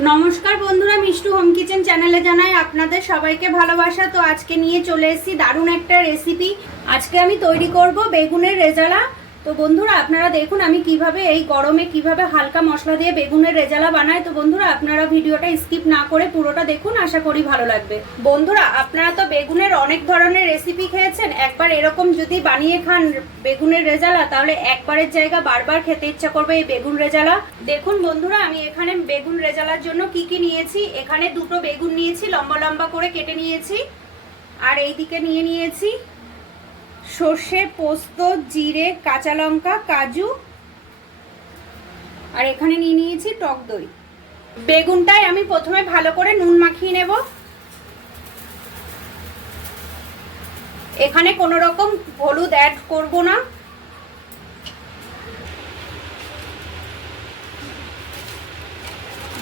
নমস্কার বন্ধুরা, Mishtu home kitchen চ্যানেলে জানাই আপনাদের সবাইকে ভালোবাসা। তো আজকে নিয়ে চলে এসেছি দারুণ একটা রেসিপি। আজকে আমি তৈরি করব বেগুনের রেজালা। তো বন্ধুরা আপনারা দেখুন আমি কিভাবে এই গরমে কিভাবে হালকা মশলা দিয়ে বেগুনের রেজালা বানাই। তো বন্ধুরা আপনারা ভিডিওটা স্কিপ না করে পুরোটা দেখুন, আশা করি ভালো লাগবে। বন্ধুরা আপনারা তো বেগুনের অনেক ধরনের রেসিপি খেয়েছেন, একবার এরকম যদি বানিয়ে খান বেগুনের রেজালা তাহলে একবারের জায়গা বারবার খেতে ইচ্ছা করবে এই বেগুন রেজালা। দেখুন বন্ধুরা আমি এখানে বেগুন রেজালার জন্য কি কি নিয়েছি। এখানে দুটো বেগুন নিয়েছি, লম্বা লম্বা করে কেটে নিয়েছি। আর এইদিকে নিয়ে নিয়েছি সর্ষে, পোস্ত, জিরে, কাঁচা লঙ্কা, কাজু। আর এখানে নিয়ে নিয়েছি টক দই। বেগুনটাই আমি প্রথমে ভালো করে নুন মাখিয়ে নেব। এখানে কোনো রকম হলুদ অ্যাড করব না।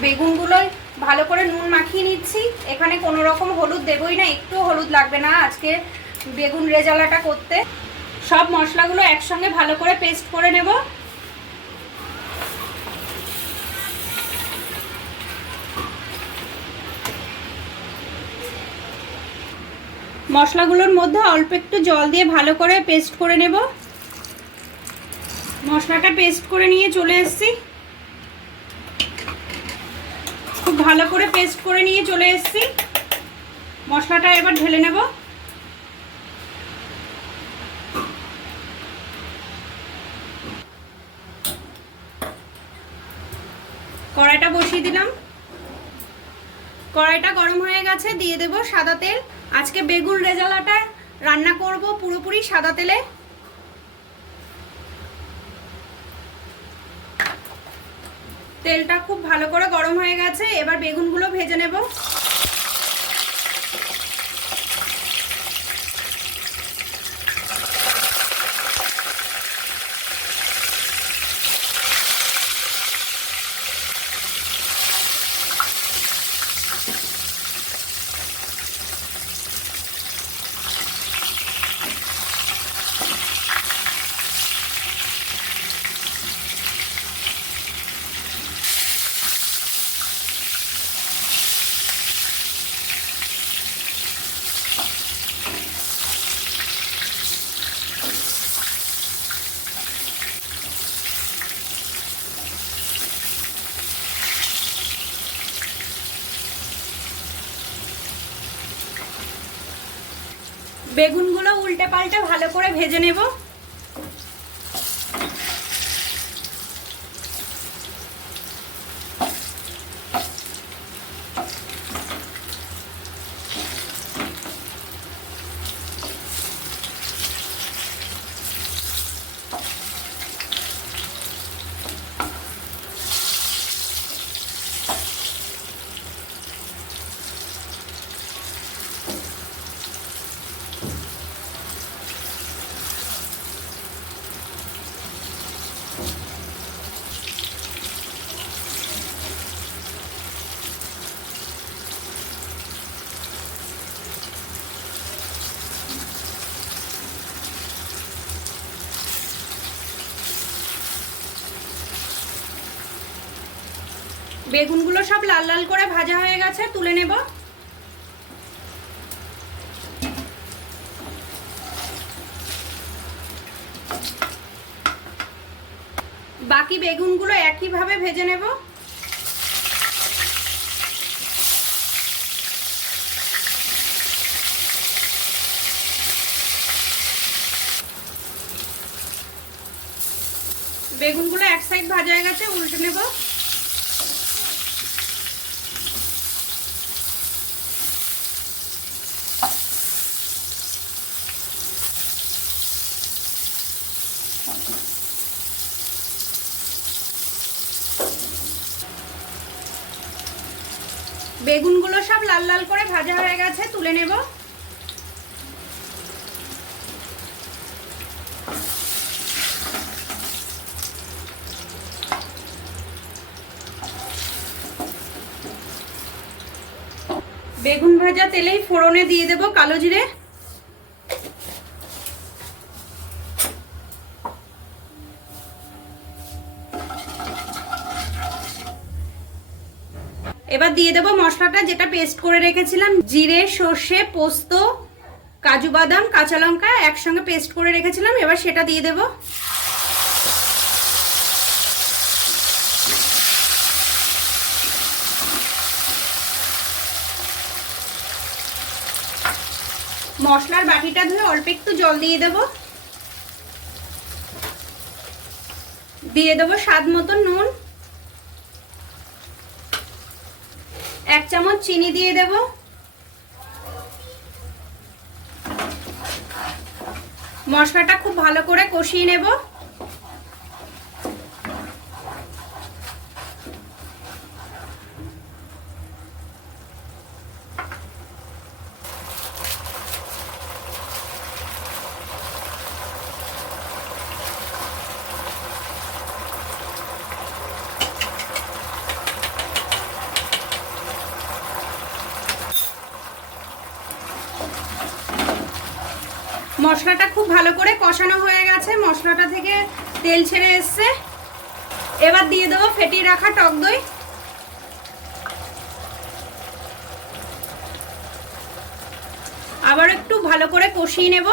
বেগুনগুলোই ভালো করে নুন মাখিয়ে নিচ্ছি। এখানে কোনো রকম হলুদ দেবই না, একটু হলুদ লাগবে না আজকে বেগুন রেজালাটা করতে। সব মশলাগুলো একসঙ্গে ভালো করে পেস্ট করে নেব। মশলাগুলোর মধ্যে অল্প একটু জল দিয়ে ভালো করে পেস্ট করে নেব। মশলাটা পেস্ট করে নিয়ে চলে এসেছি। খুব ভালো করে পেস্ট করে নিয়ে চলে এসেছি। মশলাটা এবার ঢেলে নেব। কড়াইটা বসিয়ে দিলাম। কড়াইটা গরম হয়ে গেছে, দিয়ে দেব সাদা তেল। আজকে বেগুন রেজালাটা রান্না করব পুরোপুরি সাদা তেলে। তেলটা খুব ভালো করে গরম হয়ে গেছে, এবার বেগুনগুলো ভেজে নেব। বেগুনগুলো উল্টে পাল্টে ভালো করে ভেজে নেব। বেগুনগুলো সব লাল লাল করে ভাজা হয়ে গেছে, তুলে নেব। বাকি বেগুনগুলো একইভাবে ভেজে নেব। বেগুনগুলো এক সাইড ভাজা হয়ে গেছে, উল্টে নেব। বেগুনগুলো সব লাল লাল করে ভাজা হয়ে গেছে, তুলে নেব। বেগুন ভাজা তেলেই ফোড়নে দিয়ে দেব কালো জিরে। এবার দিয়ে দেবো মশলাটা, যেটা পেস্ট করে রেখেছিলাম, জিরে, সর্ষে, পোস্ত, কাজু বাদাম, কাঁচা লঙ্কা একসঙ্গে পেস্ট করে রেখেছিলাম। এবার সেটা দিয়ে দেবো। মশলার বাটিটা ধুয়ে অল্প একটু জল দিয়ে দেবো। দিয়ে দেবো স্বাদ মতো নুন, 1 চামচ চিনি দিয়ে দেবো। মশলাটা খুব ভালো করে কষিয়ে নেব। মশলাটা খুব ভালো করে কষানো হয়ে গেছে, মশলাটা থেকে তেল ছেড়ে এসছে। এবার দিয়ে দেবো ফেটিয়ে রাখা টক দই। আবার একটু ভালো করে কষিয়ে নেব।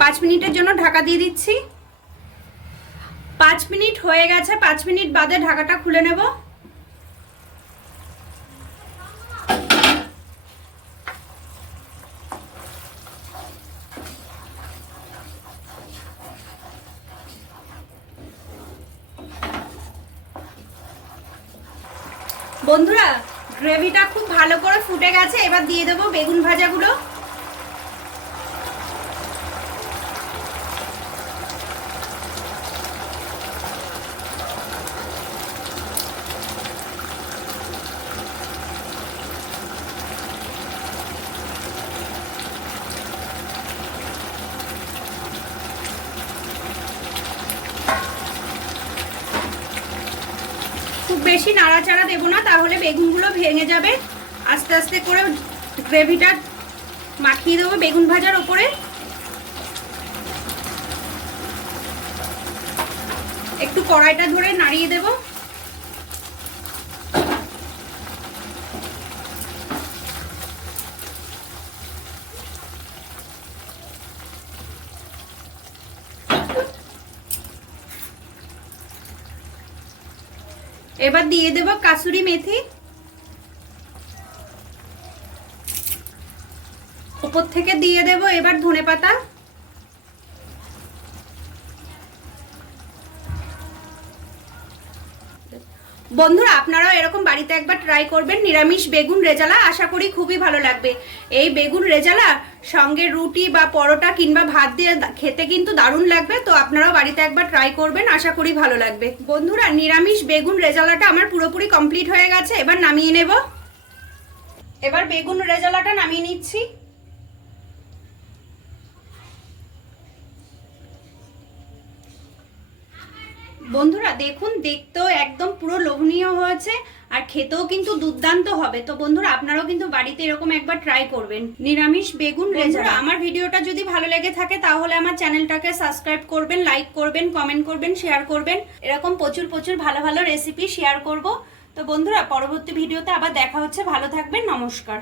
পাঁচ মিনিটের জন্য ঢাকা দিয়ে দিচ্ছি। 5 মিনিট হয়ে গেছে। 5 মিনিট বাদে ঢাকাটা খুলে নেব। বন্ধুরা, গ্রেভিটা খুব ভালো করে ফুটে গেছে। এবার দিয়ে দেবো বেগুন ভাজাগুলো। খুব বেশি নাড়াচাড়া দেবো না, তাহলে বেগুনগুলো ভেঙে যাবে। আস্তে আস্তে করে গ্রেভিটা মাখিয়ে দেবো বেগুন ভাজার ওপরে। একটু কড়াইটা ধরে নাড়িয়ে দেবো। এবার দিয়ে দেব কাসুরি মেথি, উপর থেকে দিয়ে দেব এবার ধনেপাতা। বন্ধুরা, আপনারাও এরকম বাড়িতে একবার ট্রাই করবেন নিরামিষ বেগুন রেজালা। আশা করি খুবই ভালো লাগবে। এই বেগুন রেজালা সঙ্গে রুটি বা পরোটা কিংবা ভাত দিয়ে খেতে কিন্তু দারুণ লাগবে। তো আপনারাও বাড়িতে একবার ট্রাই করবেন, আশা করি ভালো লাগবে। বন্ধুরা, নিরামিষ বেগুন রেজালাটা আমার পুরোপুরি কমপ্লিট হয়ে গেছে। এবার নামিয়ে নেব। এবার বেগুন রেজালাটা নামিয়ে নিচ্ছি। বন্ধুরা দেখুন, দেখতেও একদম পুরো লোভনীয় হয়েছে আর খেতেও কিন্তু দুর্দান্ত হবে। তো বন্ধুরা, আপনারাও কিন্তু বাড়িতে এরকম একবার ট্রাই করবেন নিরামিষ বেগুন রেজালা। আমার ভিডিওটা যদি ভালো লেগে থাকে তাহলে আমার চ্যানেলটাকে সাবস্ক্রাইব করবেন, লাইক করবেন, কমেন্ট করবেন, শেয়ার করবেন। এরকম প্রচুর প্রচুর ভালো ভালো রেসিপি শেয়ার করব। তো বন্ধুরা, পরবর্তী ভিডিওতে আবার দেখা হচ্ছে। ভালো থাকবেন, নমস্কার।